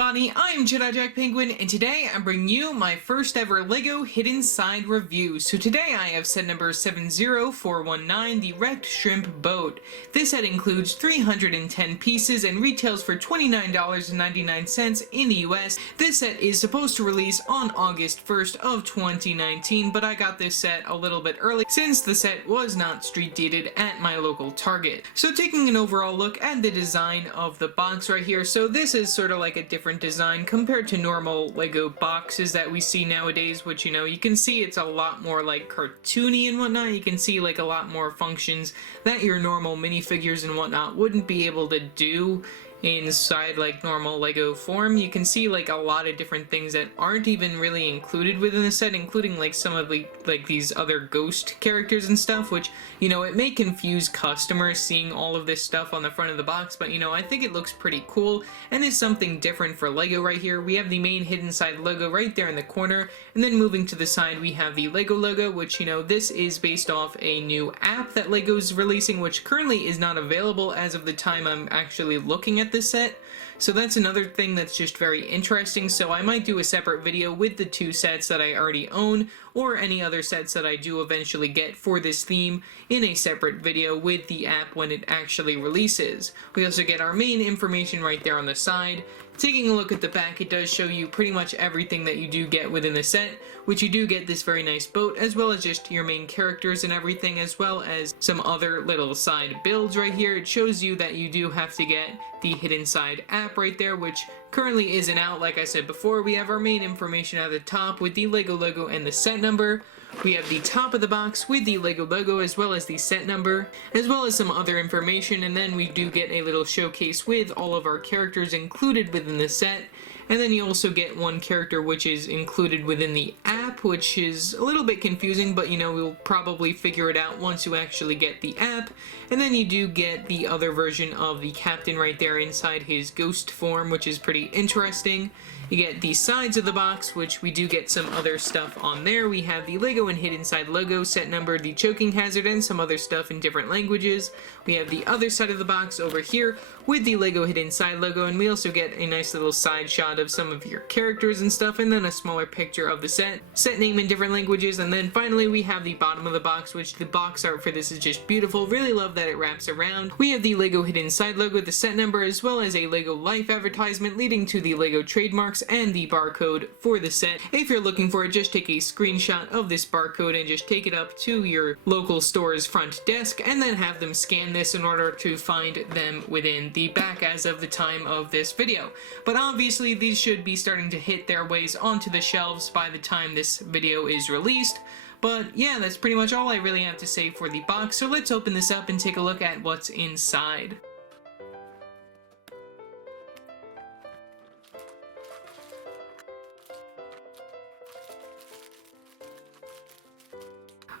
everybody, I'm Jedi Jack Penguin, and today I'm bringing you my first ever LEGO Hidden Side review. So today I have set number 70419, the Wrecked Shrimp Boat. This set includes 310 pieces and retails for $29.99 in the US. This set is supposed to release on August 1st of 2019, but I got this set a little bit early since the set was not street dated at my local Target. So taking an overall look at the design of the box right here, so this is sort of like a different design compared to normal LEGO boxes that we see nowadays, which, you know, you can see it's a lot more like cartoony and whatnot. You can see like a lot more functions that your normal minifigures and whatnot wouldn't be able to do inside like normal LEGO form. You can see like a lot of different things that aren't even really included within the set, including like some of the like these other ghost characters and stuff, which, you know, it may confuse customers seeing all of this stuff on the front of the box, but, you know, I think it looks pretty cool and is something different for LEGO right here. We have the main hidden side logo right there in the corner, and then moving to the side we have the LEGO logo, which, you know, this is based off a new app that LEGO's releasing, which currently is not available as of the time I'm actually looking at this set. So that's another thing that's just very interesting. So I might do a separate video with the two sets that I already own, or any other sets that I do eventually get for this theme in a separate video with the app when it actually releases. We also get our main information right there on the side. Taking a look at the back, it does show you pretty much everything that you do get within the set, which you do get this very nice boat, as well as just your main characters and everything, as well as some other little side builds right here. It shows you that you do have to get the Hidden Side app right there, which currently isn't out. Like I said before, we have our main information at the top with the LEGO logo and the set number. We have the top of the box with the LEGO logo as well as the set number, as well as some other information, and then we do get a little showcase with all of our characters included within the set. And then you also get one character which is included within the app, which is a little bit confusing, but, you know, we'll probably figure it out once you actually get the app. And then you do get the other version of the captain right there inside his ghost form, which is pretty interesting. You get the sides of the box, which we do get some other stuff on there. We have the LEGO and Hidden Side logo, set number, the choking hazard, and some other stuff in different languages. We have the other side of the box over here with the LEGO Hidden Side logo, and we also get a nice little side shot of some of your characters and stuff, and then a smaller picture of the set name in different languages. And then finally we have the bottom of the box, which the box art for this is just beautiful. Really love that it wraps around. We have the LEGO Hidden Side logo, the set number, as well as a LEGO Life advertisement leading to the LEGO trademarks and the barcode for the set. If you're looking for it, just take a screenshot of this barcode and just take it up to your local store's front desk and then have them scan this in order to find them within the back as of the time of this video. But obviously these should be starting to hit their ways onto the shelves by the time this video is released. But yeah, that's pretty much all I really have to say for the box, so let's open this up and take a look at what's inside.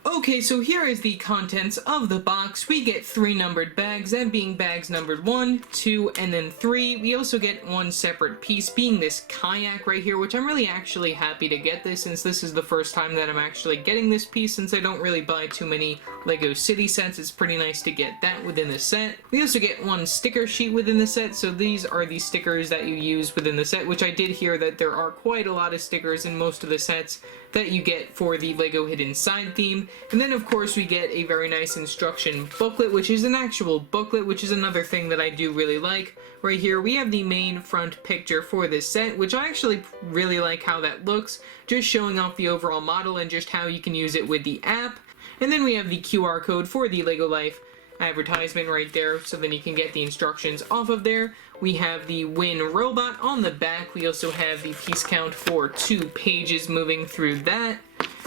Okay, so here is the contents of the box. We get 3 numbered bags, that being bags numbered 1, 2, and then 3. We also get one separate piece, being this kayak right here, which I'm really actually happy to get this, since this is the first time that I'm actually getting this piece, since I don't really buy too many LEGO City sets. It's pretty nice to get that within the set. We also get one sticker sheet within the set, so these are the stickers that you use within the set, which I did hear that there are quite a lot of stickers in most of the sets that you get for the LEGO Hidden Side theme. And then of course we get a very nice instruction booklet, which is an actual booklet, which is another thing that I do really like. Right here we have the main front picture for this set, which I actually really like how that looks, just showing off the overall model and just how you can use it with the app. And then we have the QR code for the LEGO Life advertisement right there, so then you can get the instructions off of there. We have the Win robot on the back. We also have the piece count for 2 pages moving through that.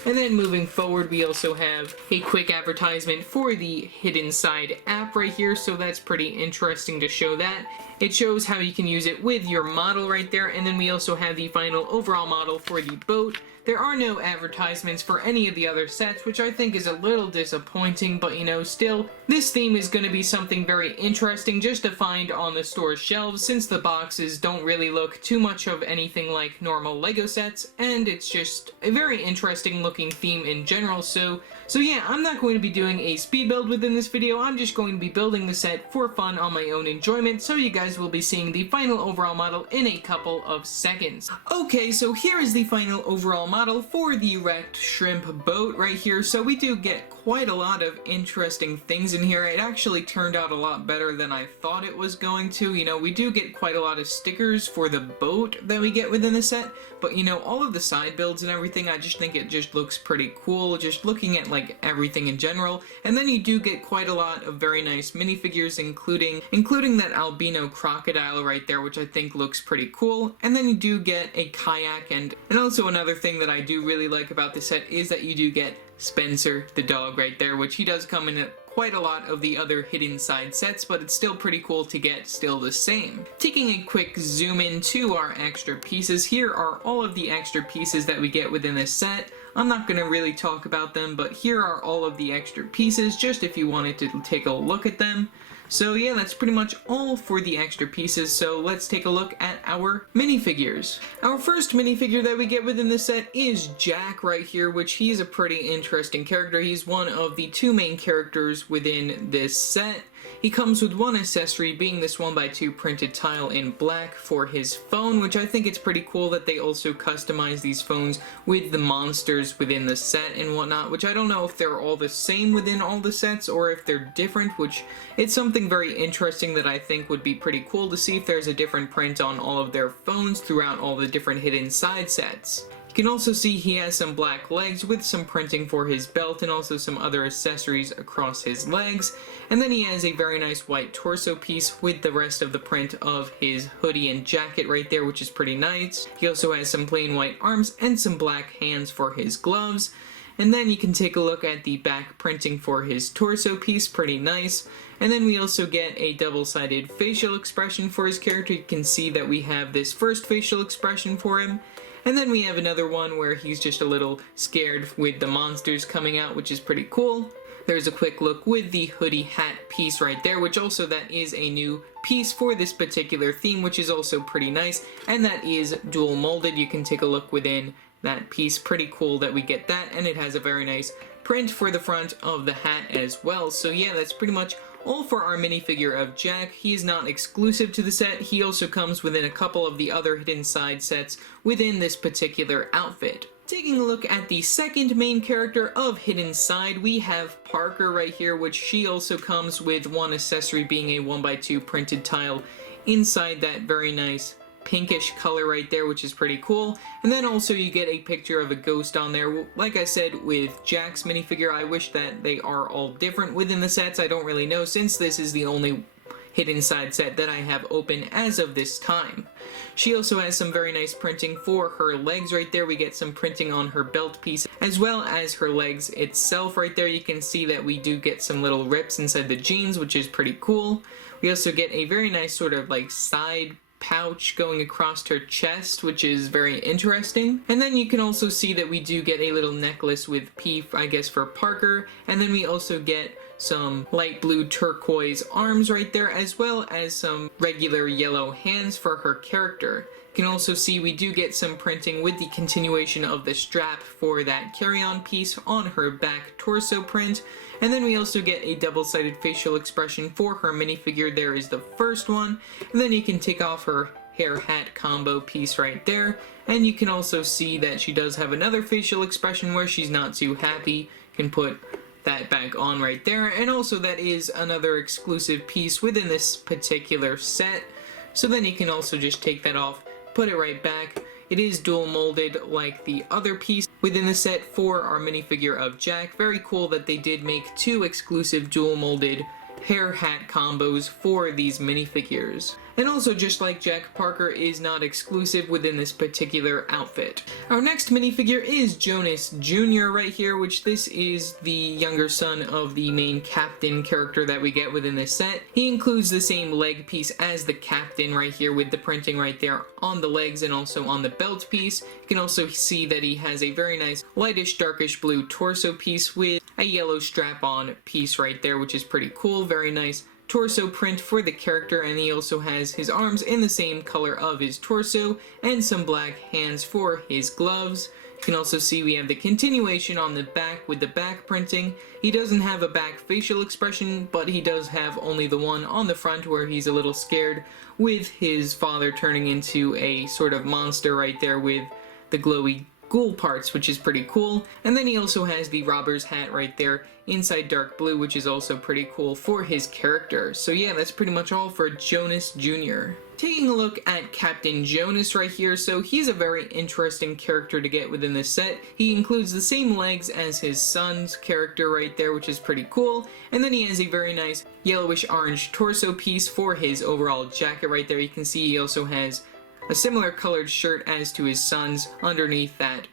And then moving forward, we also have a quick advertisement for the Hidden Side app right here, so that's pretty interesting to show that. It shows how you can use it with your model right there, and then we also have the final overall model for the boat. There are no advertisements for any of the other sets, which I think is a little disappointing, but you know, still, this theme is going to be something very interesting just to find on the store shelves, since the boxes don't really look too much of anything like normal LEGO sets, and it's just a very interesting looking theme in general. So yeah, I'm not going to be doing a speed build within this video. I'm just going to be building the set for fun on my own enjoyment, so you guys will be seeing the final overall model in a couple of seconds. Okay, so here is the final overall model for the wrecked shrimp boat right here. So we do get quite a lot of interesting things in here. It actually turned out a lot better than I thought it was going to. You know, we do get quite a lot of stickers for the boat that we get within the set, but you know, all of the side builds and everything, I just think it just looks pretty cool, just looking at like everything in general. And then you do get quite a lot of very nice minifigures, including that albino crocodile right there, which I think looks pretty cool. And then you do get a kayak, and also another thing that I do really like about the set is that you do get Spencer the dog right there, which he does come in quite a lot of the other hidden side sets, but it's still pretty cool to get still the same. Taking a quick zoom into our extra pieces, here are all of the extra pieces that we get within this set. I'm not going to really talk about them, but here are all of the extra pieces, just if you wanted to take a look at them. So yeah, that's pretty much all for the extra pieces, so let's take a look at our minifigures. Our first minifigure that we get within this set is Jack right here, which he's a pretty interesting character. He's one of the two main characters within this set. He comes with one accessory, being this 1x2 printed tile in black for his phone, which I think it's pretty cool that they also customize these phones with the monsters within the set and whatnot, which I don't know if they're all the same within all the sets or if they're different, which it's something very interesting that I think would be pretty cool to see if there's a different print on all of their phones throughout all the different hidden side sets. You can also see he has some black legs with some printing for his belt and also some other accessories across his legs. And then he has a very nice white torso piece with the rest of the print of his hoodie and jacket right there, which is pretty nice. He also has some plain white arms and some black hands for his gloves. And then you can take a look at the back printing for his torso piece, pretty nice. And then we also get a double-sided facial expression for his character. You can see that we have this first facial expression for him. And then we have another one where he's just a little scared with the monsters coming out, which is pretty cool. There's a quick look with the hoodie hat piece right there, which also that is a new piece for this particular theme, which is also pretty nice. And that is dual molded. You can take a look within that piece. Pretty cool that we get that, and it has a very nice print for the front of the hat as well. So yeah, that's pretty much all for our minifigure of Jack. He is not exclusive to the set. He also comes within a couple of the other hidden side sets within this particular outfit. Taking a look at the second main character of Hidden Side, we have Parker right here, which she also comes with one accessory, being a 1x2 printed tile inside that very nice pinkish color right there, which is pretty cool. And then also you get a picture of a ghost on there. Like I said with Jack's minifigure, I wish that they are all different within the sets. I don't really know, since this is the only hidden side set that I have open as of this time. She also has some very nice printing for her legs right there. We get some printing on her belt piece as well as her legs itself right there. You can see that we do get some little rips inside the jeans, which is pretty cool. We also get a very nice sort of like side pouch going across her chest, which is very interesting. And then you can also see that we do get a little necklace with P, I guess, for Parker. And then we also get some light blue turquoise arms right there, as well as some regular yellow hands for her character. You can also see we do get some printing with the continuation of the strap for that carry-on piece on her back torso print. And then we also get a double-sided facial expression for her minifigure. There is the first one. And then you can take off her hair hat combo piece right there. And you can also see that she does have another facial expression where she's not too happy. You can put that back on right there. And also that is another exclusive piece within this particular set. So then you can also just take that off, put it right back. It is dual molded like the other piece within the set for our minifigure of Jack. Very cool that they did make two exclusive dual molded hair hat combos for these minifigures. And also, just like Jack, Parker is not exclusive within this particular outfit. Our next minifigure is Jonas Jr. right here, which this is the younger son of the main captain character that we get within this set. He includes the same leg piece as the captain right here with the printing right there on the legs and also on the belt piece. You can also see that he has a very nice lightish darkish blue torso piece with a yellow strap-on piece right there, which is pretty cool. Very nice torso print for the character, and he also has his arms in the same color of his torso and some black hands for his gloves. You can also see we have the continuation on the back with the back printing. He doesn't have a back facial expression, but he does have only the one on the front where he's a little scared with his father turning into a sort of monster right there with the glowy ghoul parts, which is pretty cool. And then he also has the robber's hat right there inside dark blue, which is also pretty cool for his character. So yeah, that's pretty much all for Jonas Jr. Taking a look at Captain Jonas right here, so he's a very interesting character to get within this set. He includes the same legs as his son's character right there, which is pretty cool. And then he has a very nice yellowish orange torso piece for his overall jacket right there. You can see he also has a similar colored shirt as to his son's underneath that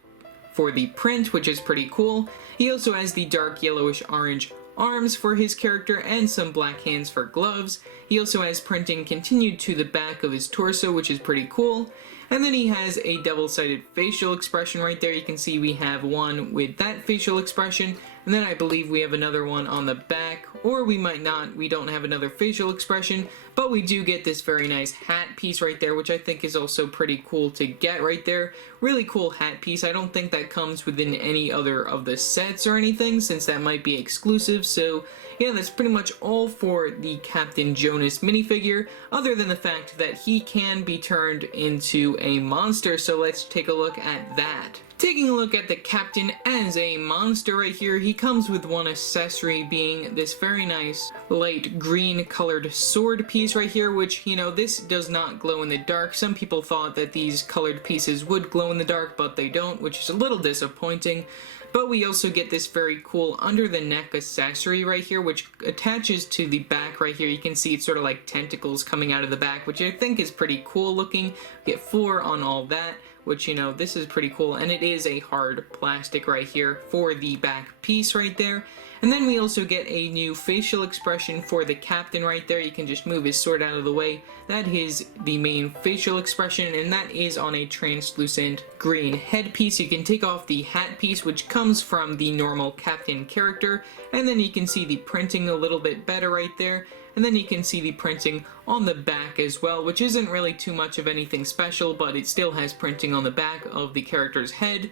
for the print, which is pretty cool. He also has the dark yellowish orange arms for his character and some black hands for gloves. He also has printing continued to the back of his torso, which is pretty cool. And then he has a double-sided facial expression right there. You can see we have one with that facial expression, and then I believe we have another one on the back, or we might not. We don't have another facial expression, but we do get this very nice hat piece right there, which I think is also pretty cool to get right there. Really cool hat piece. I don't think that comes within any other of the sets or anything, since that might be exclusive. So yeah, that's pretty much all for the Captain Jonas minifigure, other than the fact that he can be turned into a monster. So let's take a look at that. Taking a look at the Captain as a monster right here, he comes with one accessory being this very nice light green colored sword piece right here, which, you know, this does not glow in the dark. Some people thought that these colored pieces would glow in the dark, but they don't, which is a little disappointing. But we also get this very cool under the neck accessory right here, which attaches to the back right here. You can see it's sort of like tentacles coming out of the back, which I think is pretty cool looking. We get 4 on all that, which, you know, this is pretty cool, and it is a hard plastic right here for the back piece right there. And then we also get a new facial expression for the captain right there. You can just move his sword out of the way. That is the main facial expression, and that is on a translucent green headpiece. You can take off the hat piece, which comes from the normal captain character, and then you can see the printing a little bit better right there. And then you can see the printing on the back as well, which isn't really too much of anything special, but it still has printing on the back of the character's head.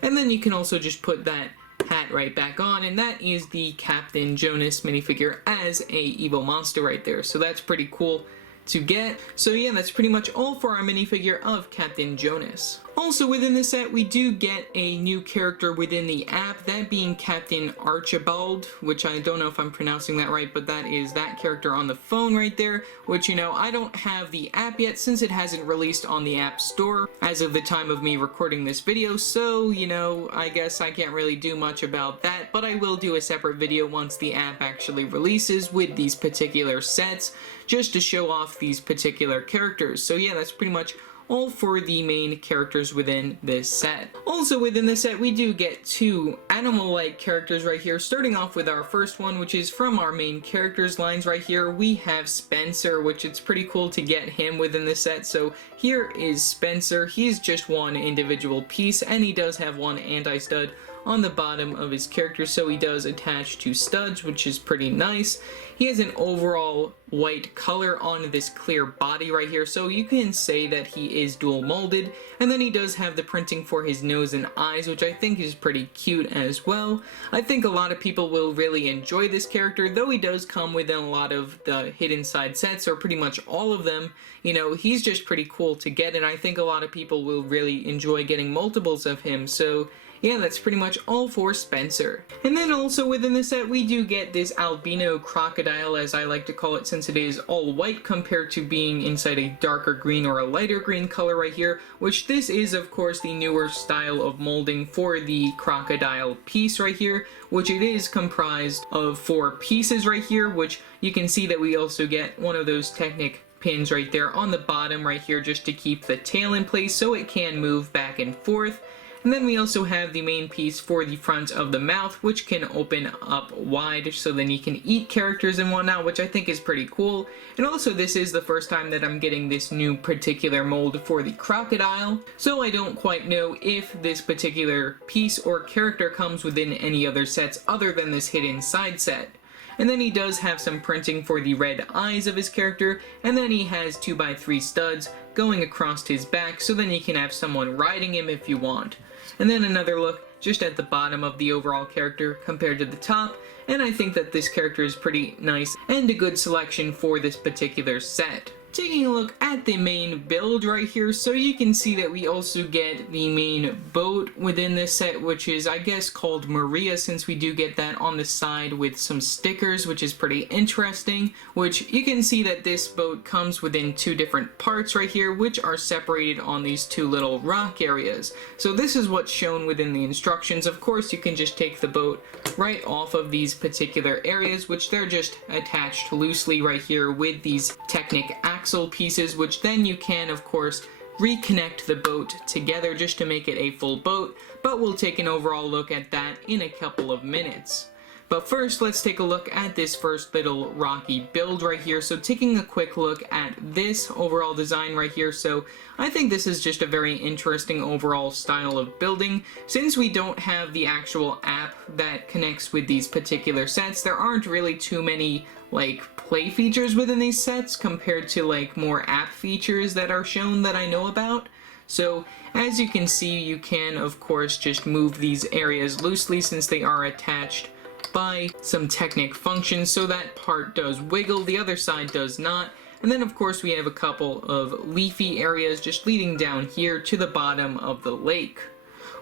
And then you can also just put that hat right back on, and that is the Captain Jonas minifigure as a evil monster right there. So that's pretty cool to get. So yeah, that's pretty much all for our minifigure of Captain Jonas. Also within the set, we do get a new character within the app, that being Captain Archibald, which I don't know if I'm pronouncing that right, but that is that character on the phone right there, which, you know, I don't have the app yet since it hasn't released on the App Store as of the time of me recording this video, so, you know, I guess I can't really do much about that, but I will do a separate video once the app actually releases with these particular sets, just to show off these particular characters. So yeah, that's pretty much all for the main characters within this set. Also within this set, we do get 2 animal-like characters right here, starting off with our first one, which is from our main characters lines right here. We have Spencer, which it's pretty cool to get him within the set. So here is Spencer. He's just one individual piece, and he does have one anti-stud on the bottom of his character, so he does attach 2 studs, which is pretty nice. He has an overall white color on this clear body right here, so you can say that he is dual molded. And then he does have the printing for his nose and eyes, which I think is pretty cute as well. I think a lot of people will really enjoy this character, though he does come within a lot of the hidden side sets, or pretty much all of them. You know, he's just pretty cool to get, and I think a lot of people will really enjoy getting multiples of him. So yeah, that's pretty much all for Spencer. And then also within the set, we do get this albino crocodile, as I like to call it, since since it is all white compared to being inside a darker green or a lighter green color right here, which this is of course the newer style of molding for the Crocodile piece right here, which it is comprised of 4 pieces right here, which you can see that we also get one of those Technic pins right there on the bottom right here just to keep the tail in place so it can move back and forth. And then we also have the main piece for the front of the mouth, which can open up wide so then you can eat characters and whatnot, which I think is pretty cool. And also this is the first time that I'm getting this new particular mold for the Crocodile, so I don't quite know if this particular piece or character comes within any other sets other than this hidden side set. And then he does have some printing for the red eyes of his character, and then he has 2x3 studs going across his back so then you can have someone riding him if you want. And then another look just at the bottom of the overall character compared to the top, and I think that this character is pretty nice and a good selection for this particular set. Taking a look at the main build right here, so you can see that we also get the main boat within this set, which is I guess called Maria, since we do get that on the side with some stickers, which is pretty interesting. Which you can see that this boat comes within 2 different parts right here, which are separated on these 2 little rock areas. So this is what's shown within the instructions. Of course you can just take the boat right off of these particular areas, which they're just attached loosely right here with these Technic axle pieces, which then you can of course reconnect the boat together just to make it a full boat, but we'll take an overall look at that in a couple of minutes. But first, let's take a look at this first little rocky build right here. So taking a quick look at this overall design right here, so I think this is just a very interesting overall style of building. Since we don't have the actual app that connects with these particular sets, there aren't really too many like play features within these sets compared to like more app features that are shown that I know about. So as you can see, you can of course just move these areas loosely since they are attached by some Technic functions, so that part does wiggle, the other side does not. And then of course we have a couple of leafy areas just leading down here to the bottom of the lake.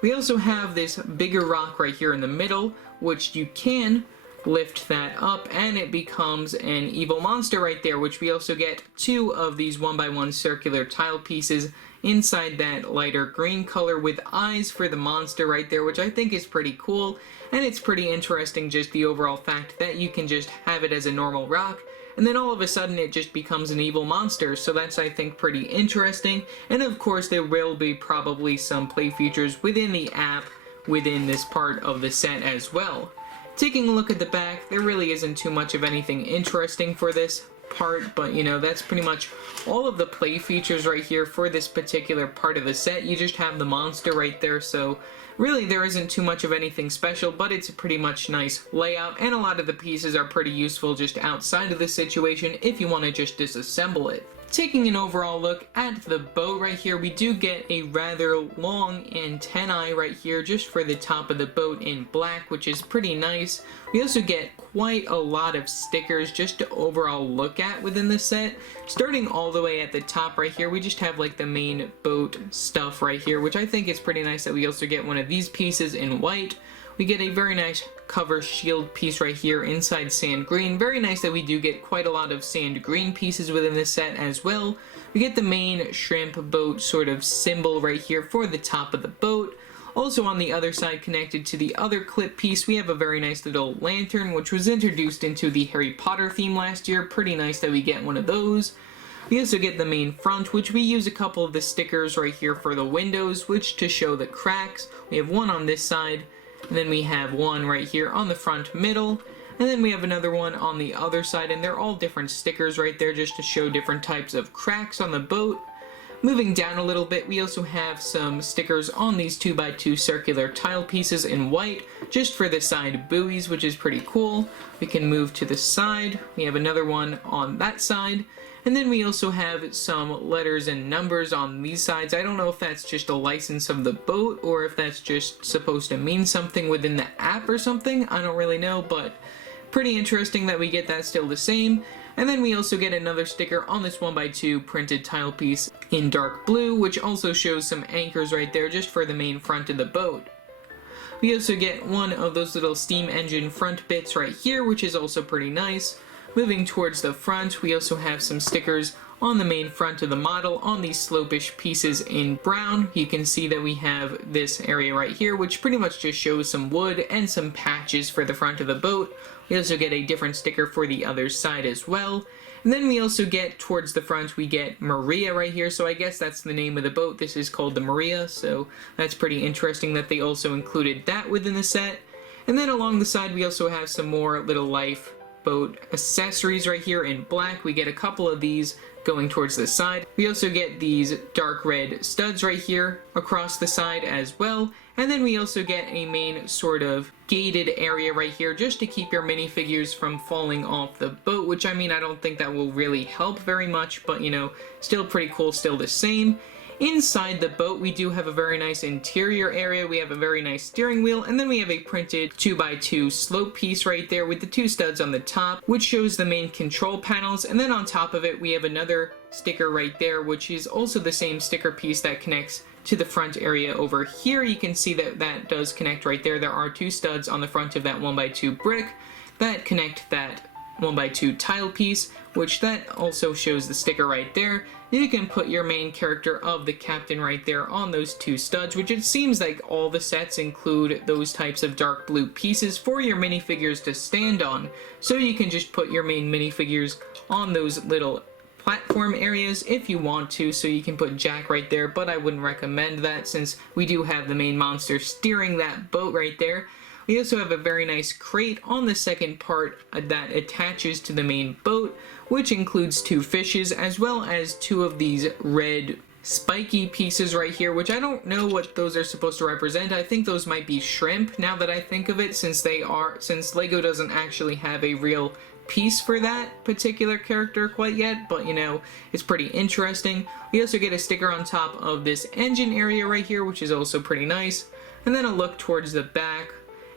We also have this bigger rock right here in the middle, which you can lift that up and it becomes an evil monster right there, which we also get 2 of these 1x1 circular tile pieces inside that lighter green color with eyes for the monster right there, which I think is pretty cool. And it's pretty interesting just the overall fact that you can just have it as a normal rock and then all of a sudden it just becomes an evil monster, so that's I think pretty interesting. And of course there will be probably some play features within the app within this part of the set as well. Taking a look at the back, there really isn't too much of anything interesting for this part, but you know, that's pretty much all of the play features right here for this particular part of the set. You just have the monster right there, so really there isn't too much of anything special, but it's a pretty much nice layout, and a lot of the pieces are pretty useful just outside of this situation if you want to just disassemble it. Taking an overall look at the boat right here, we do get a rather long antennae right here just for the top of the boat in black, which is pretty nice. We also get quite a lot of stickers just to overall look at within the set. Starting all the way at the top right here, we just have like the main boat stuff right here, which I think is pretty nice that we also get one of these pieces in white. We get a very nice cover shield piece right here inside sand green. Very nice that we do get quite a lot of sand green pieces within this set as well. We get the main shrimp boat sort of symbol right here for the top of the boat. Also on the other side, connected to the other clip piece, we have a very nice little lantern, which was introduced into the Harry Potter theme last year. Pretty nice that we get one of those. We also get the main front, which we use a couple of the stickers right here for the windows, which to show the cracks. We have one on this side, and then we have one right here on the front middle, and then we have another one on the other side, and they're all different stickers right there just to show different types of cracks on the boat. Moving down a little bit, we also have some stickers on these 2x2 circular tile pieces in white, just for the side buoys, which is pretty cool. We can move to the side. We have another one on that side. And then we also have some letters and numbers on these sides. I don't know if that's just a license of the boat or if that's just supposed to mean something within the app or something. I don't really know, but pretty interesting that we get that still the same. And then we also get another sticker on this 1x2 printed tile piece in dark blue, which also shows some anchors right there just for the main front of the boat. We also get one of those little steam engine front bits right here, which is also pretty nice. moving towards the front, we also have some stickers on the main front of the model on these slopish pieces in brown. You can see that we have this area right here, which pretty much just shows some wood and some patches for the front of the boat. We also get a different sticker for the other side as well. And then we also get towards the front, we get Maria right here, so I guess that's the name of the boat. This is called the Maria, so that's pretty interesting that they also included that within the set. And then along the side, we also have some more little lifeboat accessories right here in black. We get a couple of these going towards the side. We also get these dark red studs right here across the side as well. And then we also get a main sort of gated area right here just to keep your minifigures from falling off the boat, which I mean, I don't think that will really help very much, but you know, still pretty cool, still the same. Inside the boat, we do have a very nice interior area. We have a very nice steering wheel, and then we have a printed 2x2 slope piece right there with the two studs on the top, which shows the main control panels. And then on top of it, we have another sticker right there, which is also the same sticker piece that connects to the front area over here. You can see that that does connect right there. There are two studs on the front of that 1x2 brick that connect that 1x2 tile piece, which that also shows the sticker right there. You can put your main character of the captain right there on those two studs, which it seems like all the sets include those types of dark blue pieces for your minifigures to stand on. So you can just put your main minifigures on those little platform areas if you want to, so you can put Jack right there, but I wouldn't recommend that since we do have the main monster steering that boat right there. We also have a very nice crate on the second part that attaches to the main boat, which includes two fishes as well as two of these red spiky pieces right here, which I don't know what those are supposed to represent. I think those might be shrimp now that I think of it, since Lego doesn't actually have a real piece for that particular character quite yet, but you know, it's pretty interesting. We also get a sticker on top of this engine area right here, which is also pretty nice, and then a look towards the back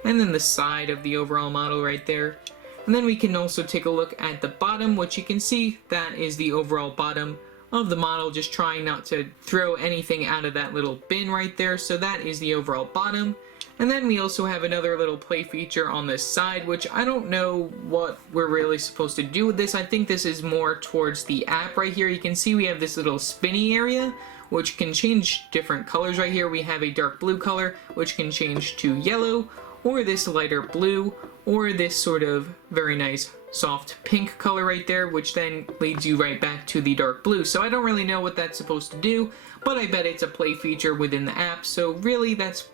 and then the side of the overall model right there. And then we can also take a look at the bottom, which you can see that is the overall bottom of the model, just trying not to throw anything out of that little bin right there. So that is the overall bottom. And then we also have another little play feature on this side, which I don't know what we're really supposed to do with this. I think this is more towards the app right here. You can see we have this little spinny area, which can change different colors right here. We have a dark blue color, which can change to yellow, or this lighter blue, or this sort of very nice soft pink color right there, which then leads you right back to the dark blue. So I don't really know what that's supposed to do, but I bet it's a play feature within the app. So really, that's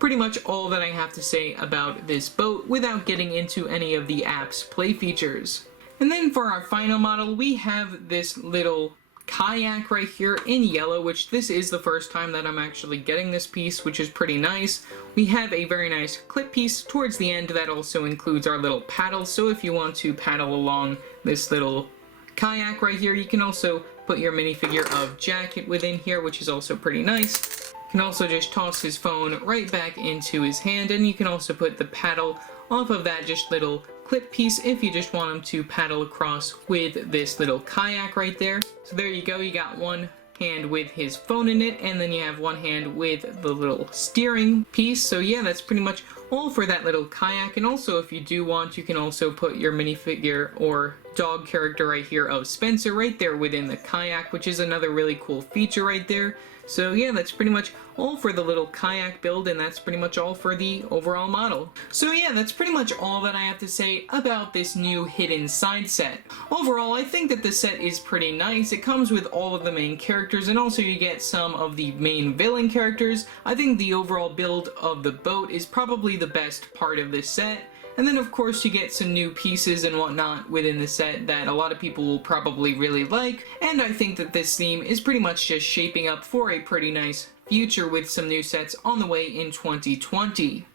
pretty much all that I have to say about this boat without getting into any of the app's play features. And then for our final model, we have this little kayak right here in yellow, which this is the first time that I'm actually getting this piece, which is pretty nice. We have a very nice clip piece towards the end that also includes our little paddle, so if you want to paddle along this little kayak right here, you can also put your minifigure of Jack within here, which is also pretty nice. You can also just toss his phone right back into his hand, and you can also put the paddle off of that just little clip piece if you just want him to paddle across with this little kayak right there. So there you go, you got one hand with his phone in it, and then you have one hand with the little steering piece. So yeah, that's pretty much all for that little kayak. And also, if you do want, you can also put your minifigure or dog character right here of Spencer right there within the kayak, which is another really cool feature right there. So yeah, that's pretty much all for the little kayak build, and that's pretty much all for the overall model. So yeah, that's pretty much all that I have to say about this new hidden side set. Overall, I think that the set is pretty nice. It comes with all of the main characters, and also you get some of the main villain characters. I think the overall build of the boat is probably the best part of this set. And then of course you get some new pieces and whatnot within the set that a lot of people will probably really like, and I think that this theme is pretty much just shaping up for a pretty nice future with some new sets on the way in 2020.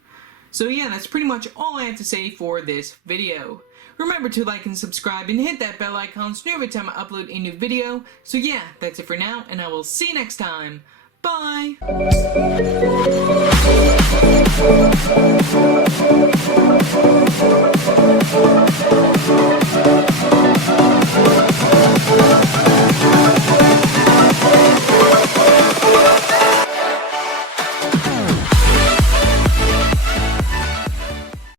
So yeah, that's pretty much all I have to say for this video. Remember to like and subscribe and hit that bell icon so you know every time I upload a new video. So yeah, that's it for now, and I will see you next time. Bye!